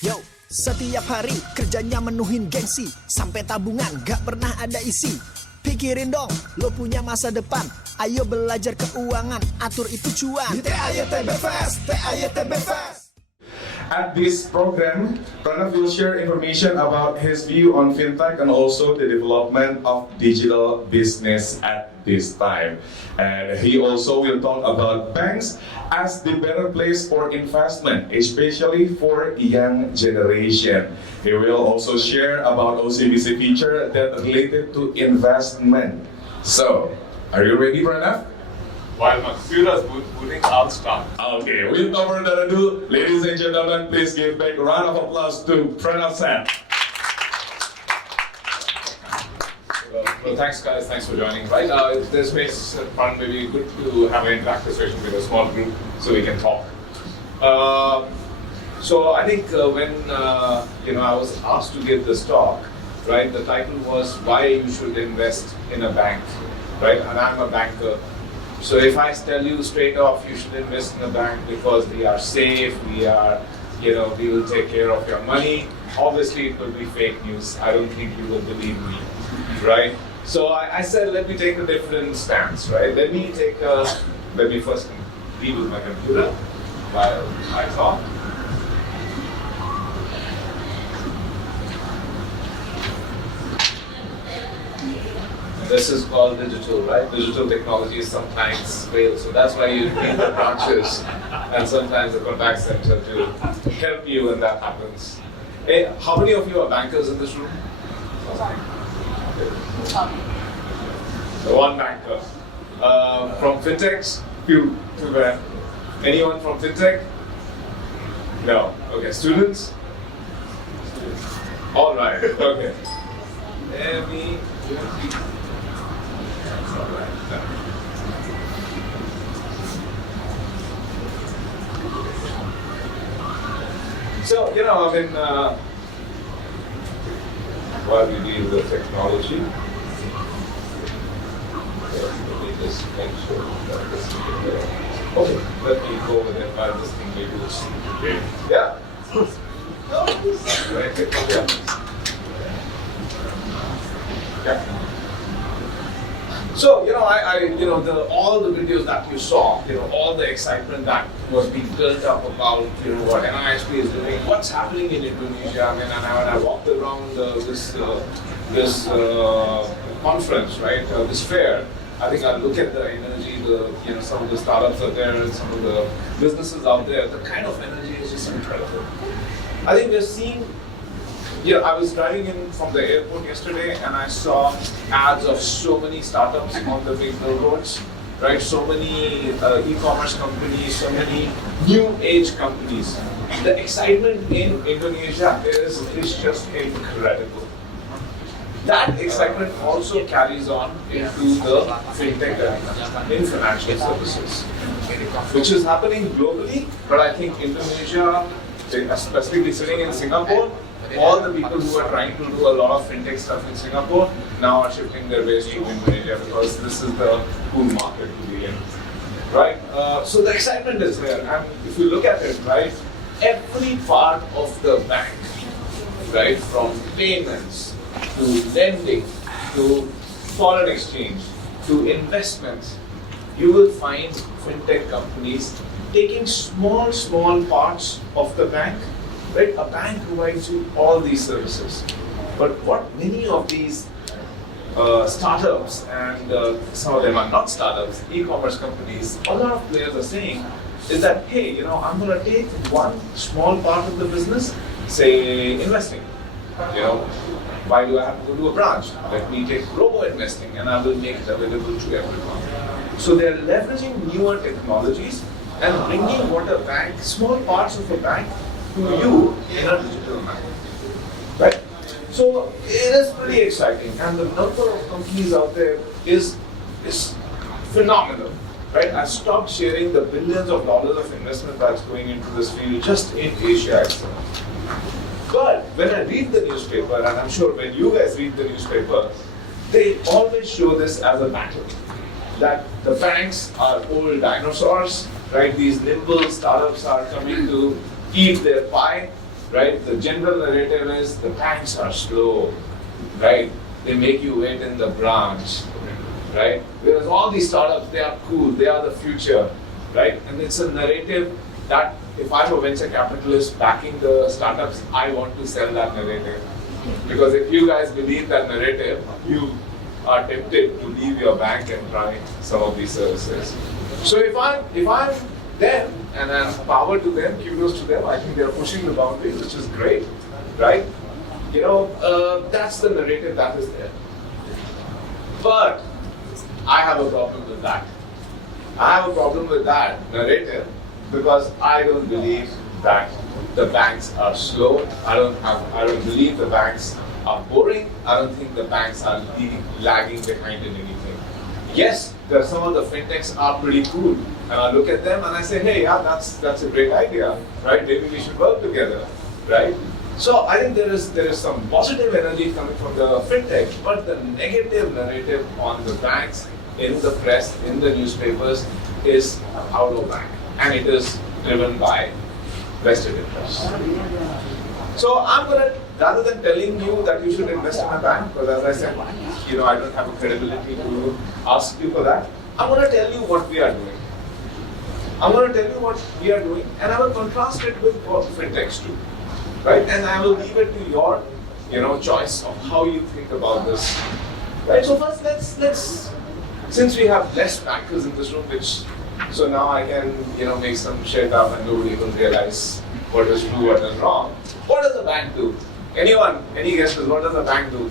Yo, setiap hari kerjanya menuhin gengsi, sampai tabungan gak pernah ada isi. Pikirin dong, lo punya masa depan. Ayo belajar keuangan, atur itu cuan. Di TAYTB Fest, TAYTB Fest. At this program, Pranav will share information about his view on fintech and also the development of digital business at this time. And he also will talk about banks as the better place for investment, especially for young generation. He will also share about OCBC feature that related to investment. So, are you ready, Pranav? While my computer is booting, I'll start. Okay, with no further ado, ladies and gentlemen, please give back a round of applause to Pranav Seth. Well, thanks guys, thanks for joining. Right, if there's space in front, maybe good to have an interactive session with a small group so we can talk. So I think when I was asked to give this talk, right, the title was why you should invest in a bank, right? And I'm a banker. So if I tell you straight off, you should invest in a bank because we are safe, we will take care of your money. Obviously, it will be fake news. I don't think you will believe me, right? So I said, let me take a different stance, right? Let me first deal with my computer while I talk. This is called digital, right? Digital technology sometimes fails, so that's why you need the branches and sometimes the contact center to help you when that happens. Hey, how many of you are bankers in this room? The one banker. From Fintechs? Few grand. Anyone from Fintech? No. Okay. Students? All right. Okay. So, while we deal with technology, let me just make sure that this thing is okay, let me go with it while this thing reboots. Yeah. Yeah. So, all the videos that you saw, all the excitement that was being built up about, what NISP is doing, what's happening in Indonesia. I mean, and when I walked around this conference, right, this fair, I think I look at the energy, some of the startups out there and some of the businesses out there, the kind of energy is just incredible. I think we're seeing. I was driving in from the airport yesterday and I saw ads of so many startups on the big billboards, right? So many e-commerce companies, so many new age companies. The excitement in Indonesia is just incredible. That excitement also carries on into the fintech arena, in financial services, which is happening globally, but I think Indonesia, specifically sitting in Singapore, all the people who are trying to do a lot of fintech stuff in Singapore now are shifting their ways to Indonesia because this is the cool market to be in, right? So the excitement is there, and if you look at it, right, every part of the bank, right, from payments to lending to foreign exchange to investments, you will find fintech companies taking small parts of the bank. Right? A bank provides you all these services. But what many of these startups, and some of them are not startups, e-commerce companies, a lot of players are saying is that, hey, I'm going to take one small part of the business, say investing. Why do I have to go to a branch? Let me take robo-investing and I will make it available to everyone. So they're leveraging newer technologies and bringing small parts of a bank to you in a digital manner, right? So it is pretty exciting, and the number of companies out there is phenomenal, right? I stopped sharing the billions of dollars of investment that's going into this field just in Asia itself. But when I read the newspaper, and I'm sure when you guys read the newspaper, they always show this as a battle. That the banks are old dinosaurs, right? These nimble startups are coming to eat their pie, right? The general narrative is the banks are slow, right? They make you wait in the branch, right? Whereas all these startups, they are cool, they are the future, right? And it's a narrative that if I'm a venture capitalist backing the startups, I want to sell that narrative. Because if you guys believe that narrative, you are tempted to leave your bank and try some of these services. So if I'm them and I'm power to them, kudos to them, I think they're pushing the boundaries, which is great, right? That's the narrative that is there. But I have a problem with that. I have a problem with that narrative because I don't believe that the banks are slow. I don't believe the banks are boring. I don't think the banks are lagging behind in anything. Yes, some of the fintechs are pretty cool, and I look at them and I say, hey, yeah, that's a great idea, right? Maybe we should work together, right? So I think there is some positive energy coming from the fintech, but the negative narrative on the banks in the press, in the newspapers, is out of whack, and it is driven by vested interests. So I'm gonna, rather than telling you that you should invest in a bank, because as I said, I don't have a credibility to ask you for that. I'm gonna tell you what we are doing. I'm gonna tell you what we are doing, and I will contrast it with what fintechs do, right? And I will leave it to your, choice of how you think about this, right? So first, let's since we have less bankers in this room, so now I can, make some shit up and nobody will realize what is true, what is wrong. What does a bank do? Anyone? Any guesses? What does a bank do?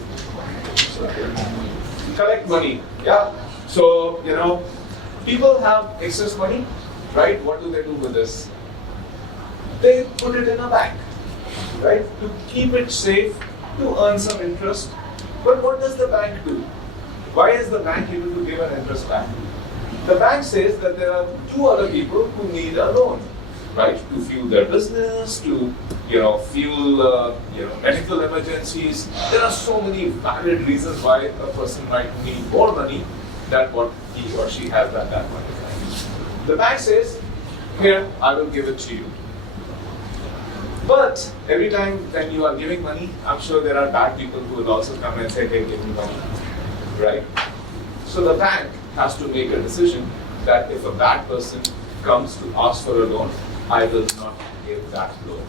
Collect money. Yeah. So, people have excess money, right? What do they do with this? They put it in a bank, right? To keep it safe, to earn some interest. But what does the bank do? Why is the bank able to give an interest back? The bank says that there are two other people who need a loan, right? To fuel their business, to fuel medical emergencies. There are so many valid reasons why a person might need more money than what he or she has at that point. The bank says, here, I will give it to you. But every time when you are giving money, I'm sure there are bad people who will also come and say, hey, give me money, right? So the bank has to make a decision that if a bad person comes to ask for a loan, I will not give that loan.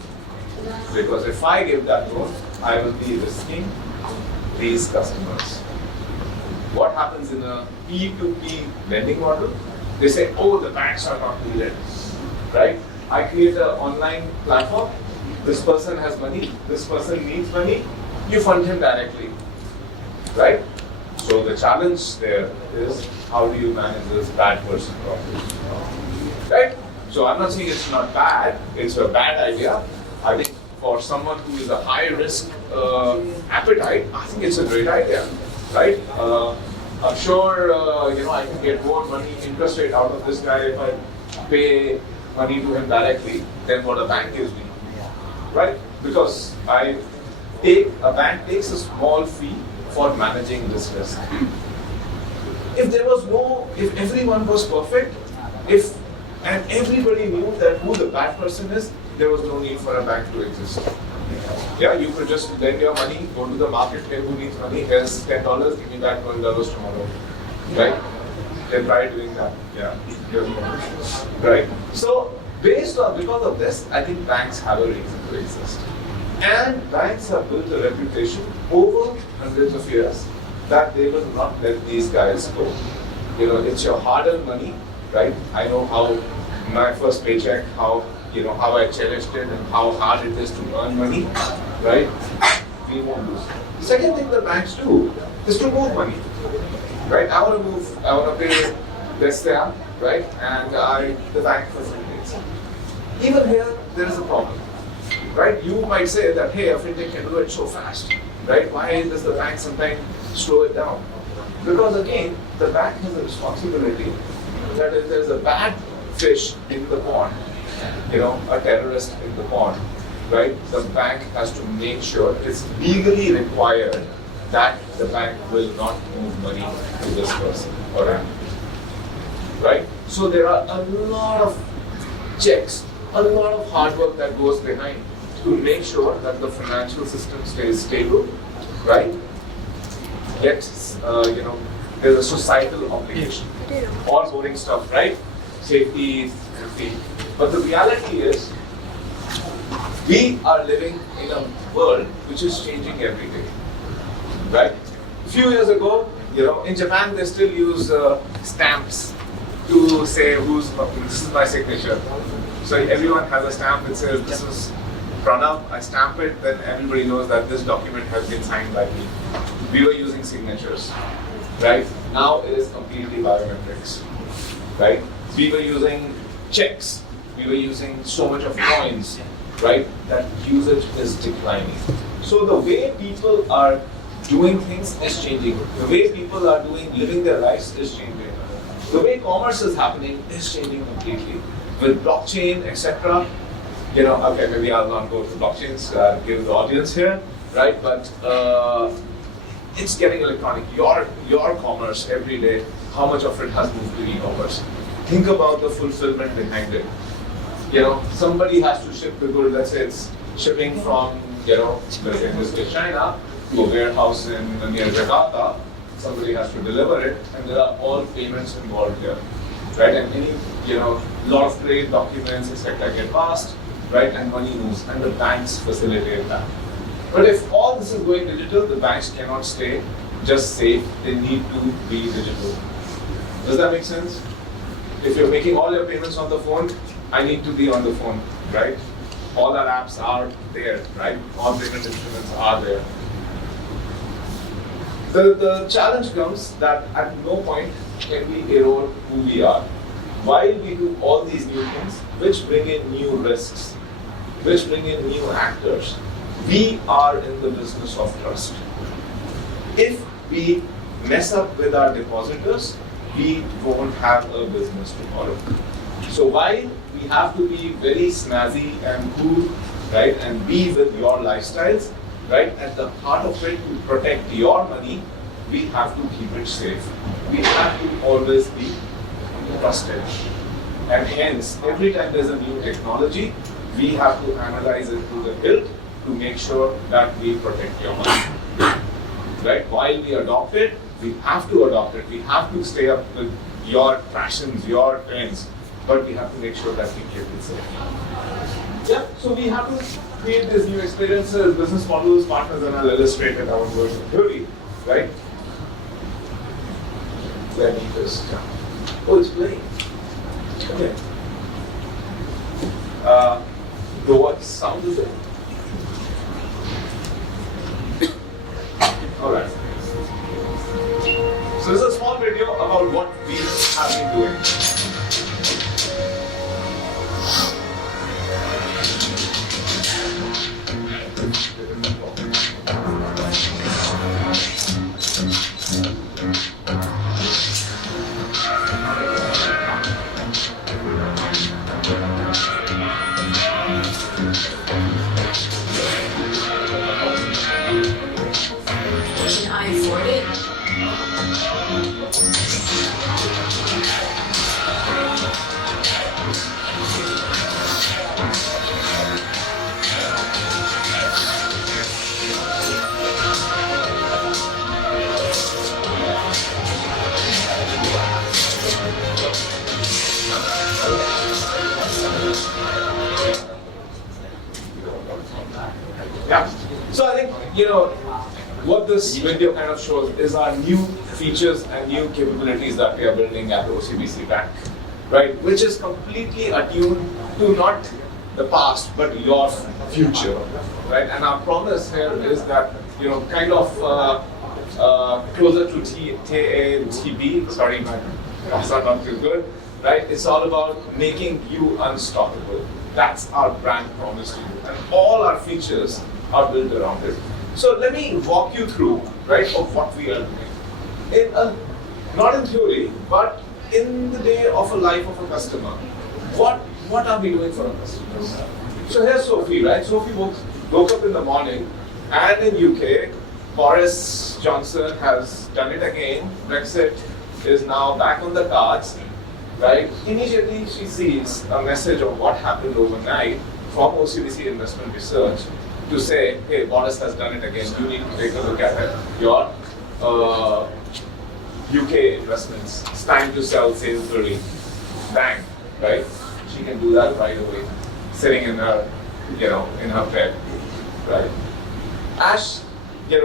Because if I give that loan, I will be risking these customers. What happens in a P2P lending model? They say, oh, the banks are not needed, right? I create an online platform. This person has money. This person needs money. You fund him directly, right? So the challenge there is, how do you manage this bad person properly, right? So I'm not saying it's not bad. It's a bad idea. I think for someone who is a high risk appetite, I think it's a great idea, right? I'm sure I can get more money, interest rate out of this guy if I pay money to him directly than what a bank gives me, right? Because a bank takes a small fee for managing this risk. If everyone was perfect, and everybody knew that who the bad person is, there was no need for a bank to exist. Yeah, you could just lend your money, go to the market, hey, who needs money? Here's $10, give me back $20 tomorrow, right? Then try doing that. Yeah, right. So because of this, I think banks have a reason to exist. And banks have built a reputation over hundreds of years that they will not let these guys go. It's your hard-earned money, right? I know how my first paycheck, how I cherished it and how hard it is to earn money, right? We won't lose. The second thing the banks do is to move money, right? I want to pay less than, right? And the bank facilitates. Even here, there is a problem, right? You might say that, hey, a fintech can do it so fast, right? Why does the bank sometimes slow it down? Because again, the bank has a responsibility that if there's a bad fish in the pond, a terrorist in the pond, right? The bank has to make sure it's legally required that the bank will not move money to this person or him, right? So there are a lot of checks, a lot of hard work that goes behind to make sure that the financial system stays stable, right? Yet, there's a societal obligation. All boring stuff, right? Safety, safety. But the reality is, we are living in a world which is changing every day, right? A few years ago, in Japan they still use stamps to say this is my signature. So everyone has a stamp that says this is Pranav. I stamp it, then everybody knows that this document has been signed by me. We were using signatures, right? Now it is completely biometrics, right? We were using checks. We were using so much of coins, right? That usage is declining. So the way people are doing things is changing. The way people are living their lives is changing. The way commerce is happening is changing completely. With blockchain, etc. Okay, maybe I'll not go to blockchains, give the audience here, right? But it's getting electronic. Your commerce every day, how much of it has moved to e-commerce? Think about the fulfillment behind it. Somebody has to ship the good. Let's say it's shipping from, let's say in this case China, to a warehouse near Jakarta. Somebody has to deliver it, and there are all payments involved here, right? And any, lot of trade documents, etc. get passed, right? And money moves, and the banks facilitate that. But if all this is going digital, the banks cannot stay just safe. They need to be digital. Does that make sense? If you're making all your payments on the phone, I need to be on the phone, right? All our apps are there, right? All payment instruments are there. The challenge comes that at no point can we erode who we are. While we do all these new things, which bring in new risks, which bring in new actors, we are in the business of trust. If we mess up with our depositors, we won't have a business tomorrow. So while we have to be very snazzy and cool, right, and be with your lifestyles, right, at the heart of it, to protect your money, we have to keep it safe. We have to always be trusted. And hence, every time there's a new technology, we have to analyze it to the hilt to make sure that we protect your money. Right? While we adopt it, we have to adopt it. We have to stay up with your fashions, your trends, but we have to make sure that we keep it safe. Yeah, so we have to create these new experiences, business models, partners, and I'll illustrate it our words of theory, right? Where we just, oh, it's playing. Okay. What sound is it? Alright. So this is a small video about what we have been doing. Can I afford it? Yeah. So I think, what this video kind of shows is our new features and new capabilities that we are building at OCBC Bank, right? Which is completely attuned to not the past, but your future, right? And our promise here is that, kind of closer to TATB, sorry, my maths are not too good, right? It's all about making you unstoppable. That's our brand promise to you. And all our features are built around it. So let me walk you through, right, of what we are doing. Not in theory, but in the day of a life of a customer. What are we doing for our customers? So here's Sophie, right? Sophie woke up in the morning, and in UK, Boris Johnson has done it again. Brexit is now back on the cards, right? Immediately she sees a message of what happened overnight from OCBC Investment Research to say, hey, Boris has done it again. You need to take a look at it. Your UK investments. It's time to sell Sainsbury. Bang, right? She can do that right away, sitting in her, in her bed, right? As you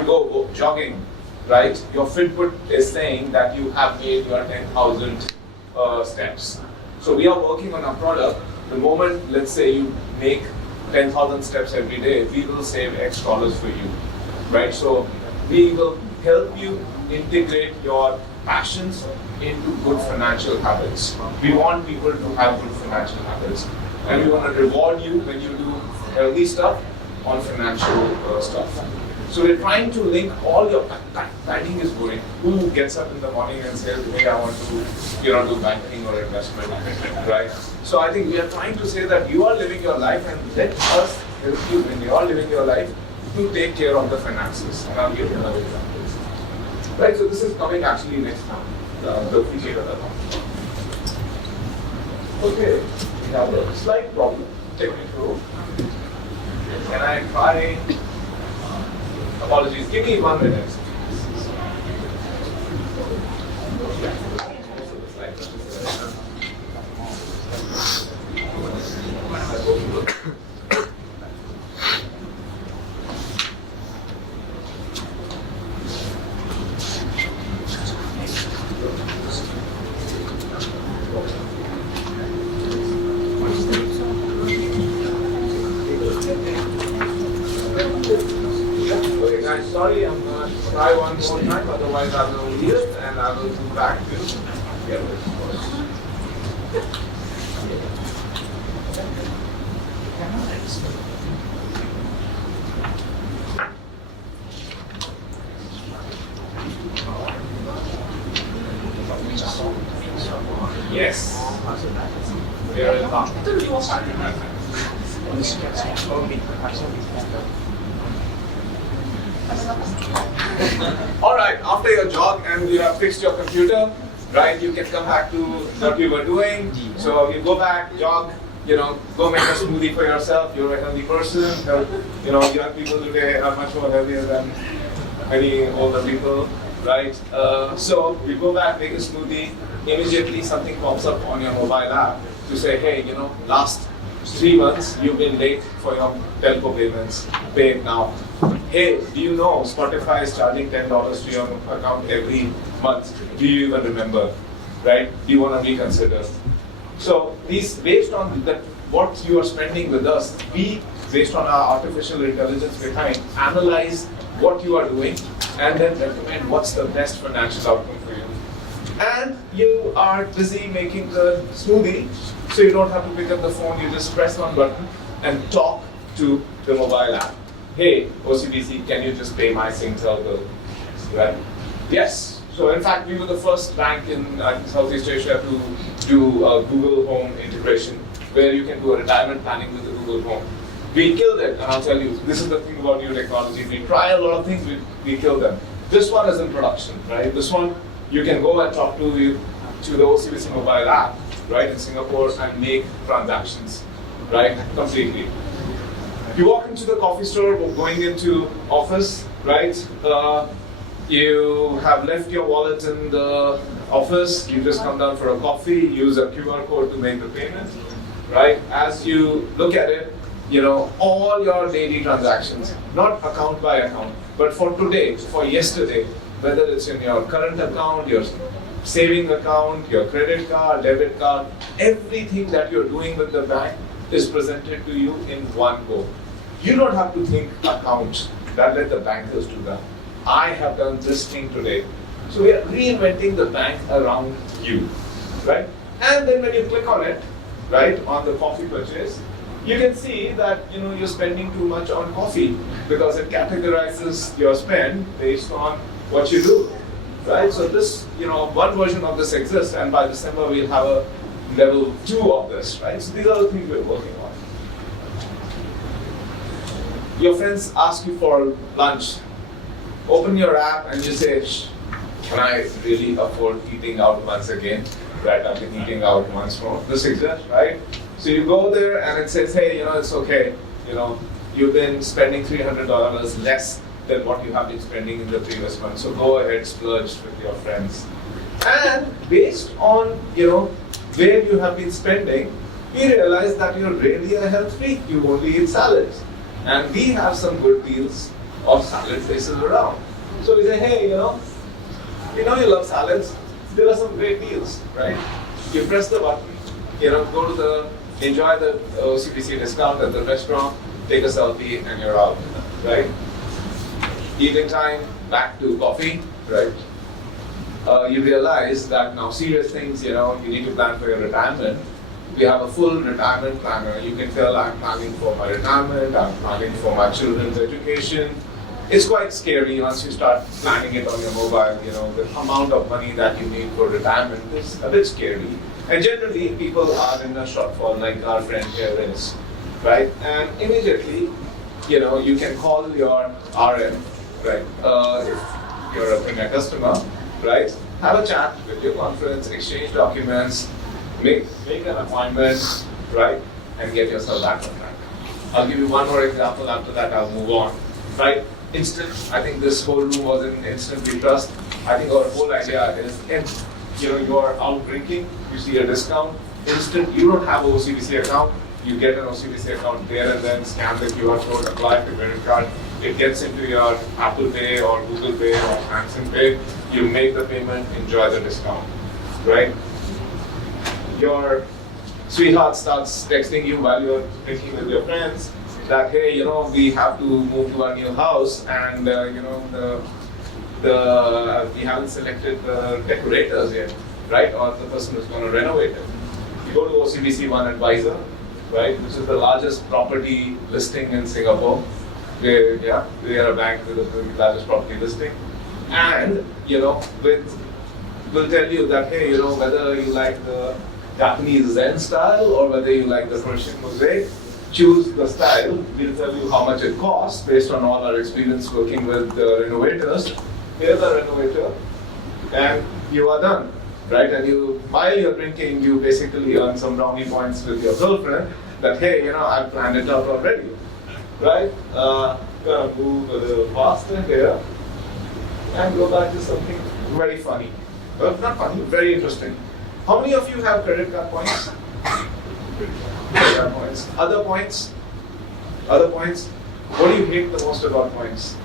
go jogging, right? Your Fitbit is saying that you have made your 10,000 steps. So we are working on a product. The moment, let's say, you make 10,000 steps every day, we will save X dollars for you, right? So we will help you integrate your passions into good financial habits. We want people to have good financial habits, and we want to reward you when you do healthy stuff on financial stuff. So we're trying to link all your banking is boring. Who gets up in the morning and says, hey, I want to do banking or investment, right? So I think we are trying to say that you are living your life, and let us help you when you are living your life to take care of the finances. And I'll give you another example. Right, so this is coming actually next time, the feature of the talk. Okay, we have a slight problem, technical. Can I try? Apologies, give me 1 minute. Okay guys, sorry, I'm going to try one more time, otherwise I will leave and I will go back to get this course. Yes. We are in luck. Alright, after your jog and you have fixed your computer, right, you can come back to what you were doing. So you go back, jog, go make a smoothie for yourself. You're a healthy person. Young people today are much more healthier than many older people, right? So you go back, make a smoothie, immediately something pops up on your mobile app to say, hey, last 3 months you've been late for your telco payments, pay it now. Hey, do you know Spotify is charging $10 to your account every month? Do you even remember, right? Do you want to reconsider? So these, based on what you are spending with us, we, based on our artificial intelligence behind, analyze what you are doing and then recommend what's the best financial outcome for you. And you are busy making the smoothie, so you don't have to pick up the phone, you just press one button and talk to the mobile app. Hey, OCBC, can you just pay my Singtel bill? Right? Yes. So in fact, we were the first bank in Southeast Asia to do a Google Home integration, where you can do a retirement planning with the Google Home. We killed it, and I'll tell you, this is the thing about new technology. We try a lot of things, we kill them. This one is in production, right? This one, you can go and talk to the OCBC mobile app, right, in Singapore and make transactions, right, completely. You walk into the coffee store, going into office, right? You have left your wallet in the office, you just come down for a coffee, use a QR code to make the payment, right? As you look at it, all your daily transactions, not account by account, but for today, for yesterday, whether it's in your current account, your saving account, your credit card, debit card, everything that you're doing with the bank is presented to you in one go. You don't have to think accounts, let the bankers do that. I have done this thing today. So we are reinventing the bank around you, right? And then when you click on it, right, on the coffee purchase, you can see that you're spending too much on coffee because it categorizes your spend based on what you do, right? So this, one version of this exists, and by December we'll have a level 2 of this, right? So these are the things we're working on. Your friends ask you for lunch. Open your app and you say, can I really afford eating out once again? Right, I've been eating out once more. This exists, right? So you go there and it says, hey, it's okay. You've been spending $300 less than what you have been spending in the previous month. So go ahead, splurge with your friends. And based on, where you have been spending, we realize that you're really a health freak. You only eat salads. And we have some good deals of salad places around. So we say, hey, you love salads. There are some great deals, right? You press the button, go to enjoy the OCBC discount at the restaurant, take a selfie, and you're out, right? Evening time, back to coffee, right? You realize that now serious things, you need to plan for your retirement. We have a full retirement planner. You can tell I'm planning for my retirement, I'm planning for my children's education. It's quite scary once you start planning it on your mobile, the amount of money that you need for retirement is a bit scary. And generally, people are in a shortfall like our friend here is, right? And immediately, you can call your RM, right? If you're a Premier customer, right? Have a chat with your conference, exchange documents, make an appointment, right? And get yourself back on track. I'll give you one more example. After that, I'll move on, right? I think this whole room was in instant we trust. I think our whole idea is, you're out drinking, you see a discount, you don't have an OCBC account, you get an OCBC account there and then scan the QR code, apply for credit card, it gets into your Apple Pay or Google Pay or Samsung Pay, you make the payment, enjoy the discount, right? Your sweetheart starts texting you while you're drinking with your friends that, hey, we have to move to our new house and, we haven't selected the decorators yet, right? Or the person who's going to renovate it. You go to OCBC One Advisor, right? Which is the largest property listing in Singapore. They are a bank with the largest property listing. And, will tell you that, hey, whether you like the Japanese Zen style or whether you like the Persian mosaic, choose the style. We'll tell you how much it costs based on all our experience working with renovators. Here's a renovator, and you are done, right? And while you're drinking, you basically earn some brownie points with your girlfriend that, hey, I've planned it out already, right? Gonna move a little faster here and go back to something very funny. Well, not funny, very interesting. How many of you have credit card points? Credit card points. Other points? Other points? What do you hate the most about points?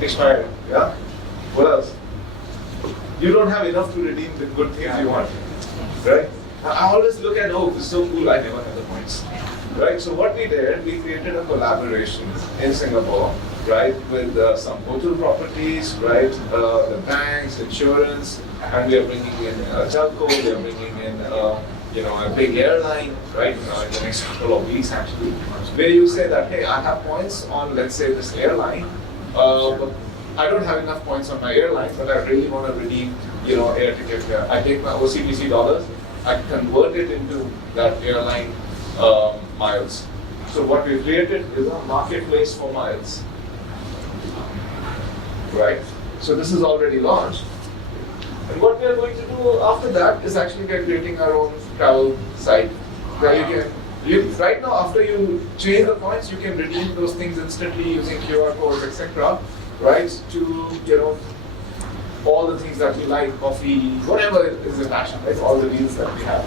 Expired, yeah? What else? You don't have enough to redeem the good things you want, right? I always look at, this is so cool, I never had the points, right? So what we did, we created a collaboration in Singapore, right, with some hotel properties, right, the banks, insurance, and we are bringing in a telco, we are bringing in, a big airline, right, in the next couple of weeks actually, where you say that, hey, I have points on, let's say, this airline, but I don't have enough points on my airline, but I really want to redeem, air ticket here. I take my OCBC dollars, I convert it into that airline miles. So what we created is a marketplace for miles, right? So this is already launched. And what we are going to do after that is actually we are creating our own travel site where right now after you change the points, you can redeem those things instantly using QR codes, etc. Right? To all the things that you like, coffee, whatever is the passion, right? All the deals that we have.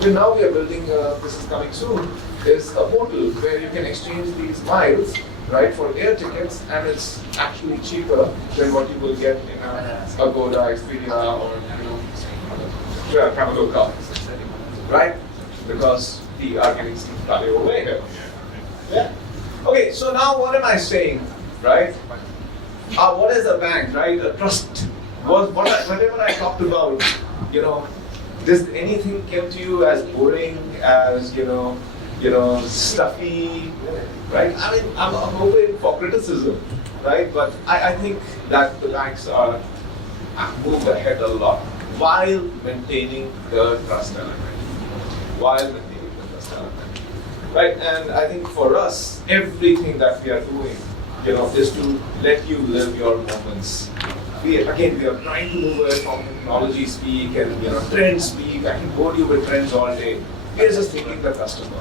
So now we are building, this is coming soon, is a portal where you can exchange these miles, right, for air tickets, and it's actually cheaper than what you will get in a Agoda, Expedia, or Traveloka, right? Because we are getting some value away here. Yeah. Okay, so now what am I saying, right? What is a bank, right? A trust. Whatever I talked about, does anything come to you as boring, as stuffy, right? I mean, I'm open for criticism, right? But I think that the banks have moved ahead a lot while maintaining the trust element. Right? And I think for us, everything that we are doing, is to let you live your moments, we are trying to move away from technology speak and trend speak. I can bore you with trends all day. We are just thinking the customer.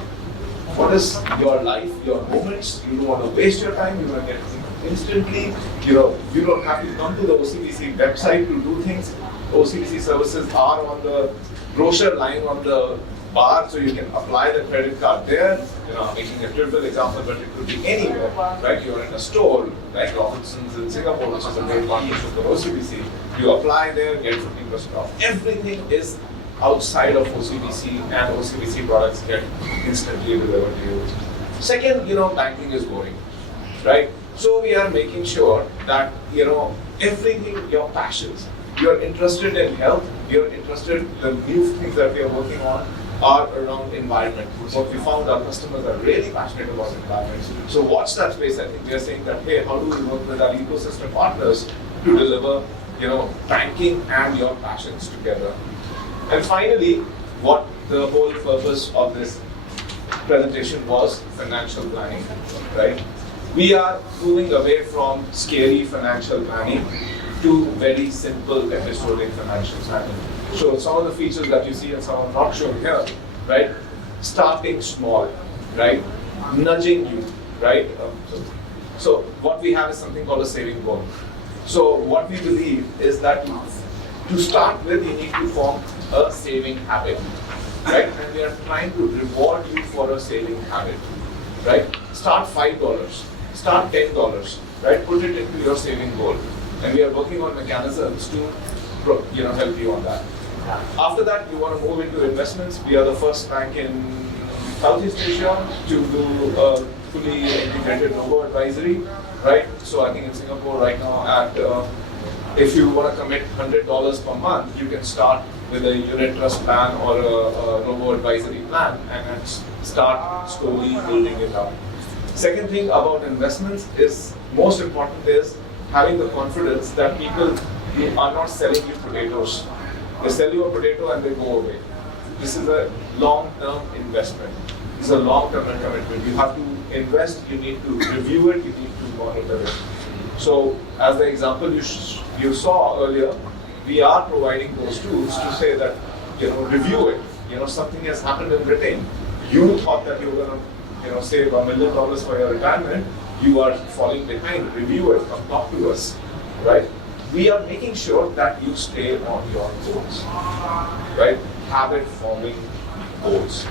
What is your life, your moments? You don't want to waste your time. You want to get instantly. You don't have to come to the OCBC website to do things. OCBC services are on the brochure lying on the bar, so you can apply the credit card there. I'm making a trivial example, but it could be anywhere, right? You're in a store, like Robinson's in Singapore, which is a great partnership for OCBC. You apply there, get 50% off. Everything is outside of OCBC, and OCBC products get instantly delivered to you. Second, banking is boring, right? So we are making sure that, everything, your passions, you're interested in health, you're interested in the new things that we are working on are around environment. What we found, our customers are really passionate about environment. So watch that space. I think we are saying that, hey, how do we work with our ecosystem partners to deliver, banking and your passions together? And finally, what the whole purpose of this presentation was, financial planning, right? We are moving away from scary financial planning to very simple episodic financial planning. So some of the features that you see and some are not shown here, right? Starting small, right? Nudging you, right? So what we have is something called a saving goal. So what we believe is that to start with, you need to form a saving habit, right? And we are trying to reward you for a saving habit, right? Start $5, start $10, right? Put it into your saving goal. And we are working on mechanisms to help you on that. After that, you want to move into investments. We are the first bank in Southeast Asia to do a fully integrated robo-advisory, right? So I think in Singapore right now, if you want to commit $100 per month, you can start with a unit trust plan or a robo-advisory plan and then start slowly building it up. Second thing about investments is, most important is having the confidence that people are not selling you potatoes. They sell you a potato and they go away. This is a long-term investment. This is a long-term commitment. You have to invest, you need to review it, you need to monitor it. So, as the example you saw earlier, we are providing those tools to say that, review it. Something has happened in Britain. You thought that you were going to, save $1 million for your retirement. You are falling behind. Review it. Come talk to us, right? We are making sure that you stay on your goals, right? Habit-forming goals,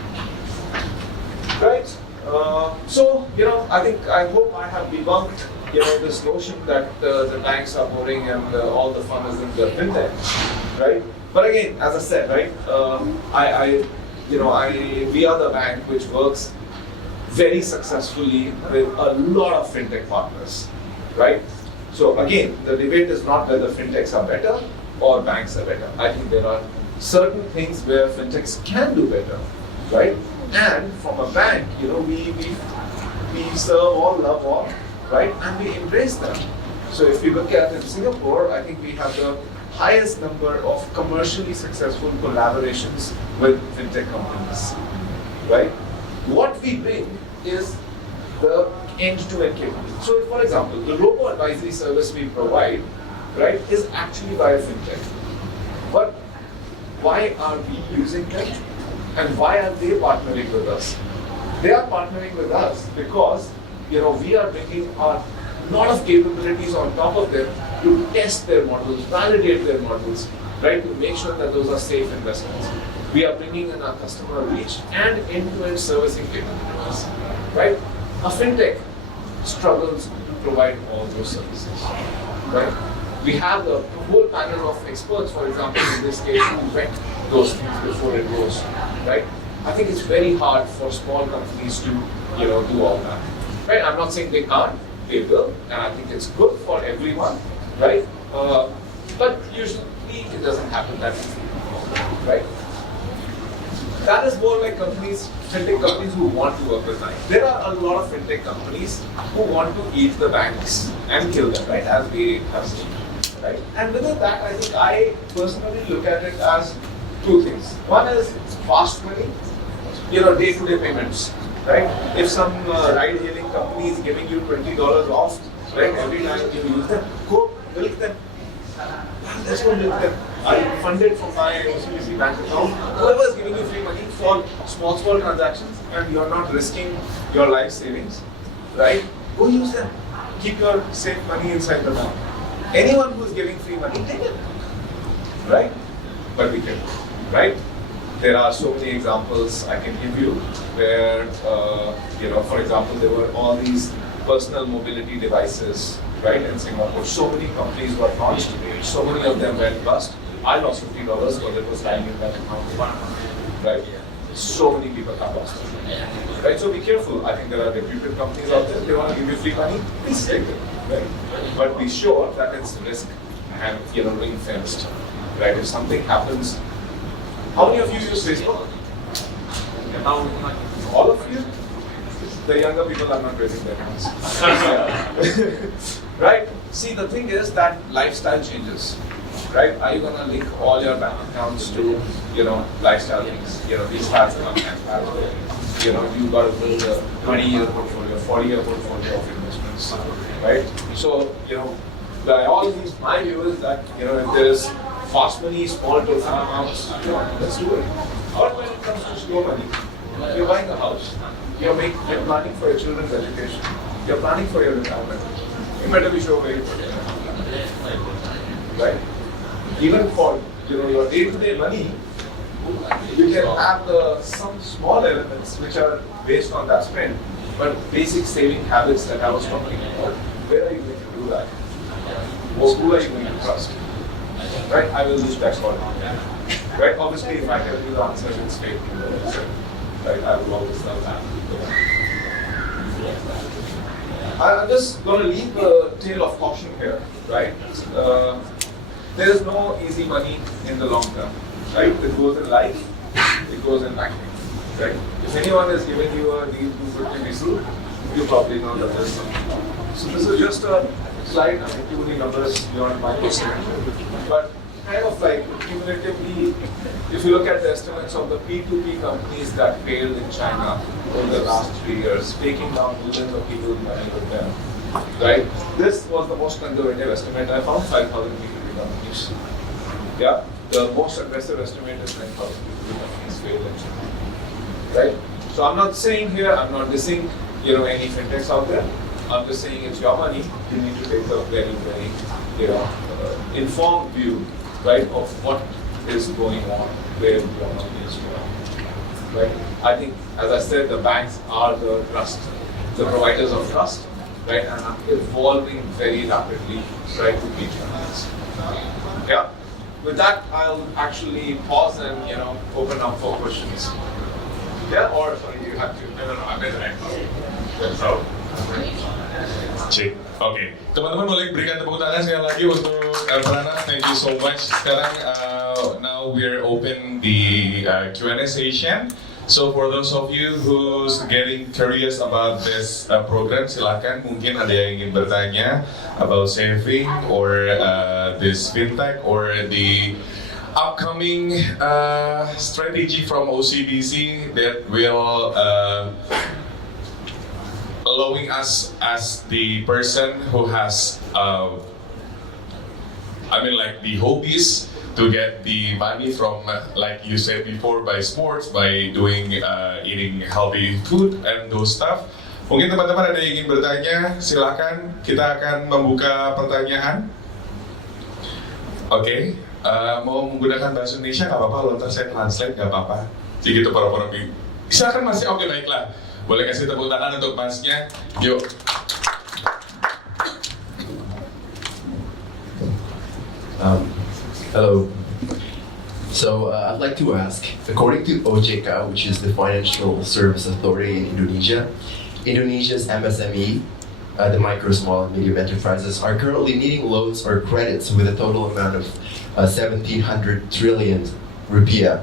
right? I hope I have debunked, this notion that the banks are boring and all the fun is in the fintech, right? But again, as I said, right, we are the bank which works very successfully with a lot of fintech partners, right? So again, the debate is not whether fintechs are better or banks are better. I think there are certain things where fintechs can do better, right? And from a bank, we serve all, love all, right? And we embrace them. So if you look at in Singapore, I think we have the highest number of commercially successful collaborations with fintech companies, right? What we bring is the end-to-end capability. So for example, the robo-advisory service we provide, right, is actually by a fintech. But why are we using them? And why are they partnering with us? They are partnering with us because, we are bringing a lot of capabilities on top of them to test their models, validate their models, right, to make sure that those are safe investments. We are bringing in our customer reach and end-to-end servicing capabilities, right? A fintech struggles to provide all those services, right? We have the whole panel of experts, for example, in this case, who vet those things before it goes, right? I think it's very hard for small companies to, do all that, right? I'm not saying they can't, they will, and I think it's good for everyone, right? But usually it doesn't happen that easily, right? That is more like companies, fintech companies who want to work with banks. There are a lot of fintech companies who want to eat the banks and kill them, right? As we have seen, right? And within that, I think I personally look at it as two things. One is fast money, day-to-day payments, right? If some ride-hailing company is giving you $20 off, right, every time you use them, go milk them, Let's go look at, are you funded from my OCBC bank account? Whoever is giving you free money for small transactions and you're not risking your life savings, right? Go use them. Keep your safe money inside the bank. Anyone who's giving free money, take it, right? But be careful, right? There are so many examples I can give you where, for example, there were all these personal mobility devices, right, in Singapore. So many companies were launched, so many of them went bust. I lost $50 because it was lying in that account, right? So many people have lost it, right? So be careful. I think there are reputed companies out there, they want to give you free money, please take it, right? But be sure that it's risk and, ring fenced, right? If something happens, how many of you use Facebook? All of you? The younger people are not raising their hands. Right? See, the thing is that lifestyle changes. Right? Are you gonna link all your bank accounts to, lifestyle things? These has come and pass. You've got to build a 20-year portfolio, 40-year portfolio of investments. Right? So, by all these, my view is that, if there's fast money, small total amounts, let's do it. Or when it comes to slow money, you're buying a house, you're planning for your children's education, you're planning for your retirement. You better be sure where you put it. Right? Even for your day-to-day money, you can have some small elements which are based on that spend, but basic saving habits that I was talking about. Where are you going to do that? Who are you going to trust? Right? I will lose tax on it. Right? Obviously, if I tell you the answer, it's fake. Right? I will always tell that. I'm just going to leave the tale of caution here. Right? There is no easy money in the long term. Right? It goes in life, it goes in banking. Right? If anyone is giving you a deal 250 diesel, you probably know that there's some. So this is just a slide. I mean, too many numbers beyond my percent. But kind of like cumulatively, if you look at the estimates of the P2P companies that failed in China over the last 3 years, taking down millions of people's money with them, right? This was the most conservative estimate I found, 5,000 P2P companies. Yeah, the most aggressive estimate is 10,000 P2P companies failed in China, right? So I'm not saying here, I'm not dissing, any fintechs out there. I'm just saying it's your money. You need to take a very, very, informed view, right, of what is going on, where your money is going, right? I think, as I said, the banks are the trust, the providers of trust, right, and are evolving very rapidly, right, to meet your needs. Yeah. With that, I'll actually pause and open up for questions. Yeah, or sorry, you have to. No, I made the right call. So. Cik. Oke, teman-teman boleh berikan tepuk tangan sekali lagi untuk Pranav. Thank you so much. Sekarang now we're open the Q&A session. So for those of you who's getting curious about this program, silakan. Mungkin ada yang ingin bertanya about saving or this fintech or the upcoming strategy from OCBC that will allowing us as the person who has the hobbies to get the money from like you said before, by sports, by doing eating healthy food and those stuff. Mungkin teman-teman ada yang ingin bertanya, silakan. Kita akan membuka pertanyaan. Oke, mau menggunakan bahasa Indonesia nggak apa-apa, lontar saya translate nggak apa-apa. Jadi gitu para silakan Mas. Oke, baiklah. Boleh kasih tepuk tangan untuk Masnya. Yuk. Hello. So I'd like to ask, according to OJK, which is the Financial Service Authority in Indonesia, Indonesia's MSME, the micro, small, and medium enterprises, are currently needing loans or credits with a total amount of 1,700 trillion rupiah.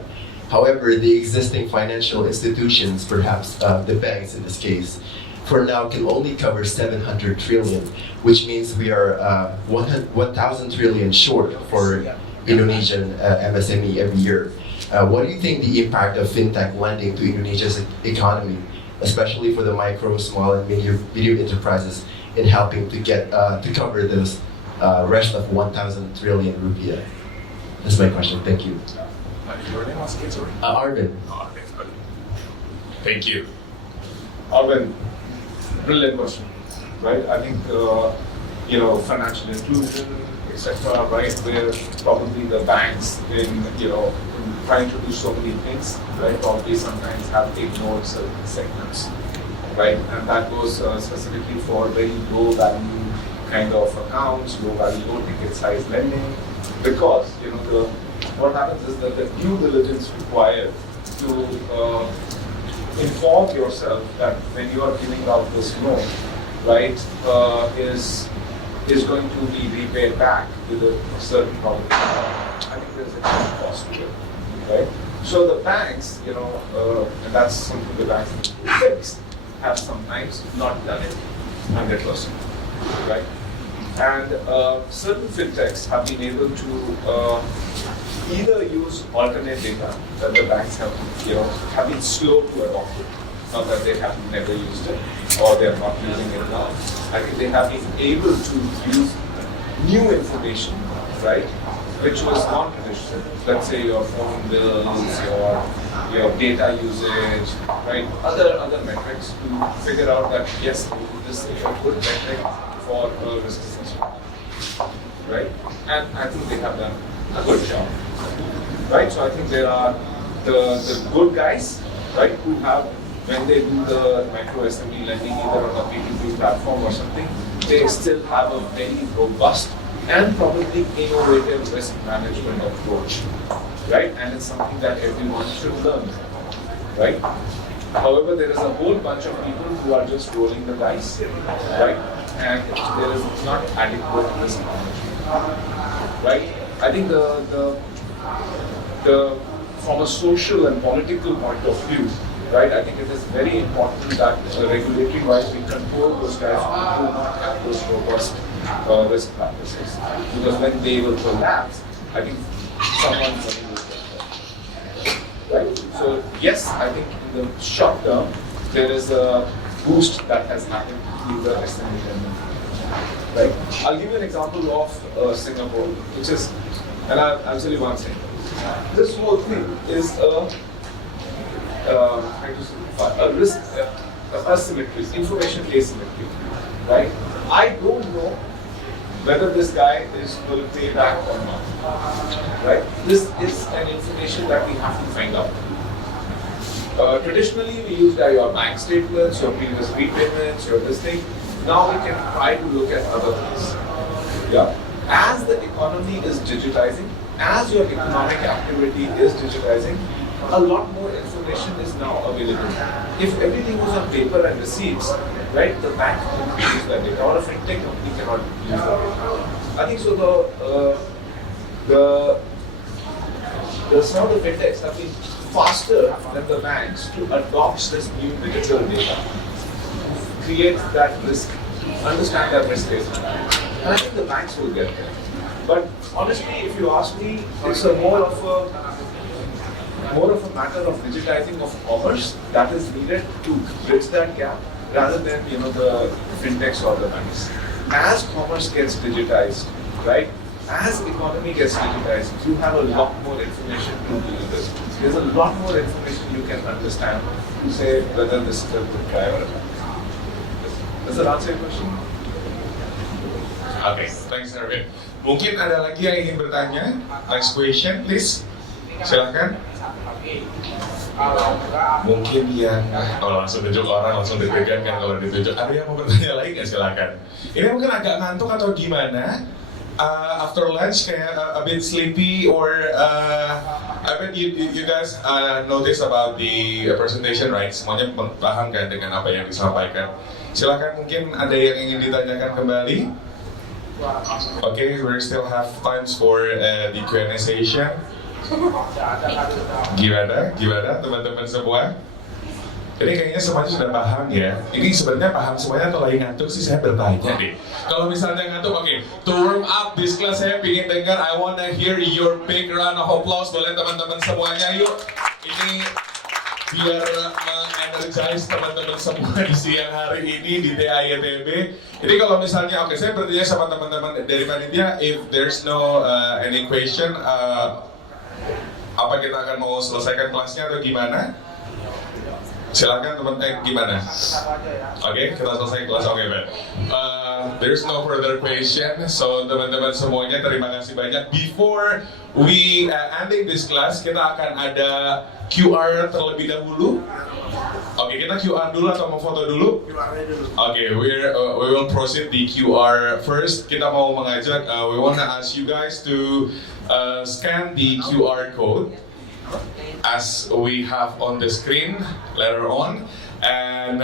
However, the existing financial institutions, perhaps the banks in this case, for now can only cover 700 trillion, which means we are 1,000 trillion short for Indonesian MSME every year. What do you think the impact of fintech lending to Indonesia's economy, especially for the micro, small, and medium enterprises, in helping to get to cover those rest of 1,000 trillion rupiah? That's my question. Thank you. Your name was again, sorry? Arvin. Arvin. Okay. Thank you. Arvind, brilliant question, right? I think financial inclusion, etc. Right, where probably the banks in trying to do so many things, right? Probably sometimes have ignored certain segments, right? And that goes specifically for very low value kind of accounts, low value, low ticket size lending, because what happens is that the due diligence required to inform yourself that when you are giving out this loan, right, is going to be repaid back with a certain probability. I think there's a huge cost to it, right? So the banks, and that's something the banks need to fix, have sometimes not done it 100%, right? And certain fintechs have been able to either use alternate data that the banks have been slow to adopt it. Not that they have never used it or they are not using it now. I think they have been able to use new information, right, which was non-traditional. Let's say your phone bills, your data usage, right, other metrics to figure out that yes, this is a good metric for risk assessment, right? And I think they have done a good job, right? So I think there are the good guys, right, who have, when they do the micro SME lending either on a P2P platform or something, they still have a very robust and probably innovative risk management approach, right? And it's something that everyone should learn, right? However, there is a whole bunch of people who are just rolling the dice, right? And there is not adequate risk management, right? I think the from a social and political point of view, right, I think it is very important that regulatory-wise we control those guys who do not have those robust risk practices. Because when they will collapse, I think someone's going to get there. Right? So yes, I think in the short term, there is a boost that has happened to the SME lending. Right? I'll give you an example of Singapore, which is, and I'll tell you one thing. This whole thing is a risk asymmetry, information asymmetry, right? I don't know whether this guy is going to pay back or not, right? This is an information that we have to find out. Traditionally, we used your bank statements, your previous repayments, your this thing. Now we can try to look at other things. Yeah. As the economy is digitizing, as your economic activity is digitizing, a lot more information is now available. If everything was on paper and receipts, right, the bank cannot use that data, or a fintech company cannot use that data. I think so. Some of the fintechs have been faster than the banks to adopt this new digital data, create that risk, understand that risk is, and I think the banks will get there. But honestly, if you ask me, it's more of a matter of digitizing of commerce that is needed to bridge that gap, rather than the fintechs or the banks. As commerce gets digitized, right? As economy gets digitized, you have a lot more information to deal with. There's a lot more information you can understand to say whether this is a good guy or not. Does that answer your question? Okay, thanks Arvin. Mungkin ada lagi yang ingin bertanya? Next question, please. Silakan. Mungkin yang langsung tunjuk orang, langsung deg-degan kan kalau ditunjuk. Ada yang mau bertanya lagi nggak? Silakan. Ini mungkin agak ngantuk atau gimana? After lunch kayak a bit sleepy, or I bet you guys notice about the presentation, right? Semuanya paham kan dengan apa yang disampaikan. Silakan, mungkin ada yang ingin ditanyakan kembali. Okay, we still have times for the Q&A session. Gimana teman-teman semua? Jadi kayaknya semuanya sudah paham ya. Ini sebenarnya paham semuanya atau lagi ngantuk sih, saya bertanya deh. Kalau misalnya ngantuk, oke. To warm up this class, saya ingin dengar, I wanna hear your big round of applause. Boleh teman-teman semuanya, yuk. Ini biar mengenergize teman-teman semua di siang hari ini di TITB. Jadi kalau misalnya, oke, saya bertanya sama teman-teman dari panitia, if there's no any question, apa kita akan mau selesaikan kelasnya atau gimana? Silakan teman, gimana? Oke, kita selesai kelas. Oke, baik. There's no further question. So teman-teman semuanya terima kasih banyak. Before we ending this class, kita akan ada QR terlebih dahulu. Oke, kita QR dulu atau mau foto dulu? Oke, we will proceed the QR first. Kita mau mengajak, we wanna ask you guys to scan the QR code as we have on the screen later on, and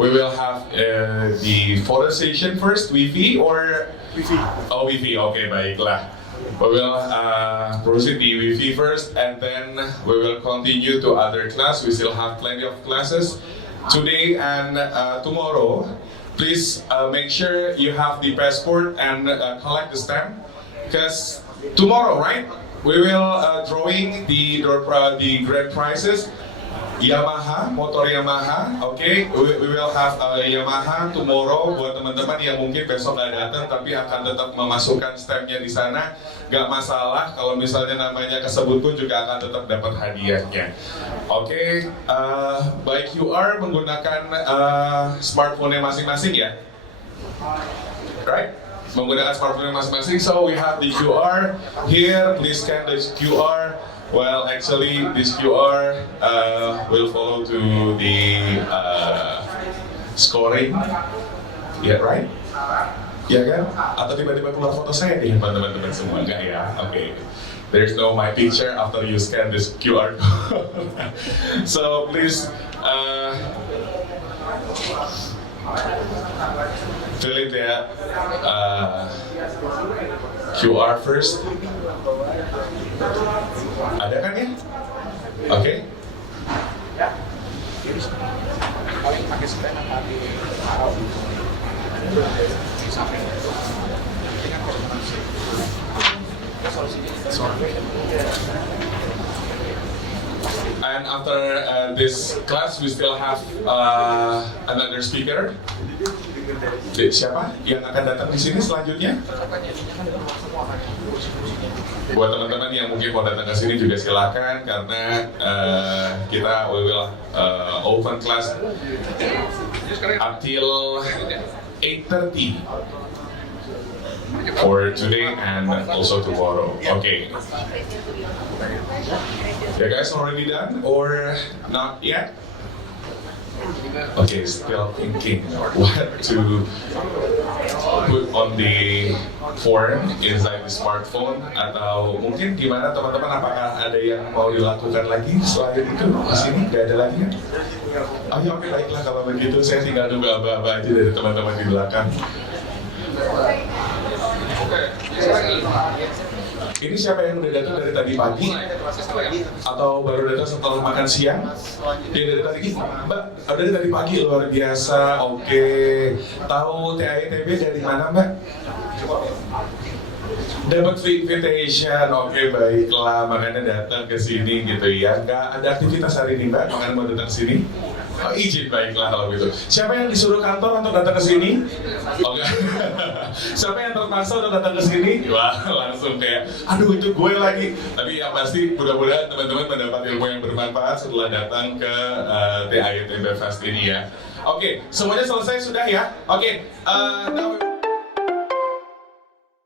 we will have the photo session first. Wi-Fi or Wi-Fi? Oh, Wi-Fi. Okay, baiklah. We will proceed the Wi-Fi first, and then we will continue to other class. We still have plenty of classes today and tomorrow. Please make sure you have the passport and collect the stamp, because tomorrow, right? We will drawing the grand prizes. Yamaha, motor Yamaha, okay. We will have Yamaha tomorrow buat teman-teman yang mungkin besok nggak datang tapi akan tetap memasukkan stampnya di sana. Gak masalah kalau misalnya namanya kesebut pun juga akan tetap dapat hadiahnya. Oke, by QR menggunakan smartphone-nya masing-masing ya, right? Menggunakan smartphone masing-masing. So we have the QR here. Please scan the QR. Well, actually, this QR will follow to the scoring. Yeah, right? Ya kan? Atau tiba-tiba keluar foto saya di depan teman-teman semua? Enggak ya? Oke. There's no my picture after you scan this QR code. So please fill it ya, QR first. Ada kan ya? Oke. And after this class, we still have another speaker. Siapa yang akan datang di sini selanjutnya? Buat teman-teman yang mungkin mau datang ke sini juga silakan, karena kita we will open class until 8:30 for today and also tomorrow. Okay. You guys already done or not yet? Okay, still thinking what to put on the form inside the smartphone, atau mungkin gimana teman-teman, apakah ada yang mau dilakukan lagi selain itu? Di sini nggak ada lagi kan? Oh ya, oke, baiklah kalau begitu saya tinggal nunggu aba-aba aja dari teman-teman di belakang. Ini siapa yang udah datang dari tadi pagi? Atau baru datang setelah makan siang? Dia dari tadi, Mbak, dari tadi pagi luar biasa. Oke. Tahu TITB dari mana, Mbak? Dapat invitation. Oke, baiklah, makanya datang ke sini gitu ya. Nggak ada aktivitas hari ini, Mbak, makanya mau datang ke sini. Oh, izin, baiklah kalau gitu. Siapa yang disuruh kantor untuk datang ke sini? Oh enggak. Siapa yang terpaksa untuk datang ke sini? Wah, langsung kayak, aduh itu gue lagi. Tapi yang pasti mudah-mudahan teman-teman mendapat ilmu yang bermanfaat setelah datang ke TITB Fest ini ya. Oke, semuanya selesai sudah ya? Oke, now